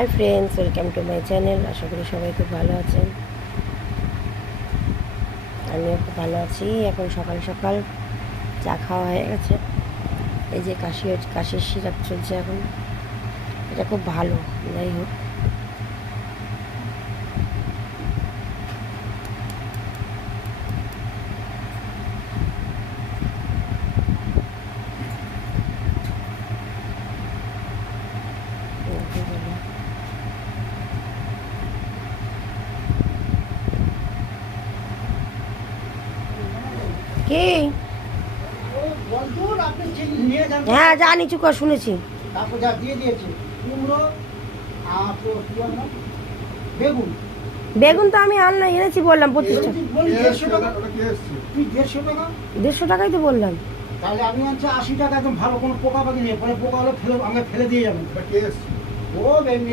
High friends, welcome to my channel. আশা করি সবাই খুব ভালো আছেন। আমিও খুব ভালো আছি। এখন সকাল সকাল চা খাওয়া হয়ে গেছে। এই যে কাশির সিরাপ চলছে এখন, এটা খুব ভালো। যাই হোক, কি? হ্যাঁ জানি, চুকা শুনেছি। তারপর যা দিয়ে দিয়েছে কুমড়ো আর তো কি বললাম বেগুন। বেগুন তো আমি আনলাম, এনেছি বললাম 25 টাকা। বলি 150 টাকা। তুই 150 টাকা, 150 টাকাই তো বললাম। তাহলে আমি আনছি 80 টাকা। একদম ভালো কোনো পোকা পাখি নেই, পরে পোকা হলে ফেলে আমাকে ফেলে দিয়ে যাবেন। ও বেগুন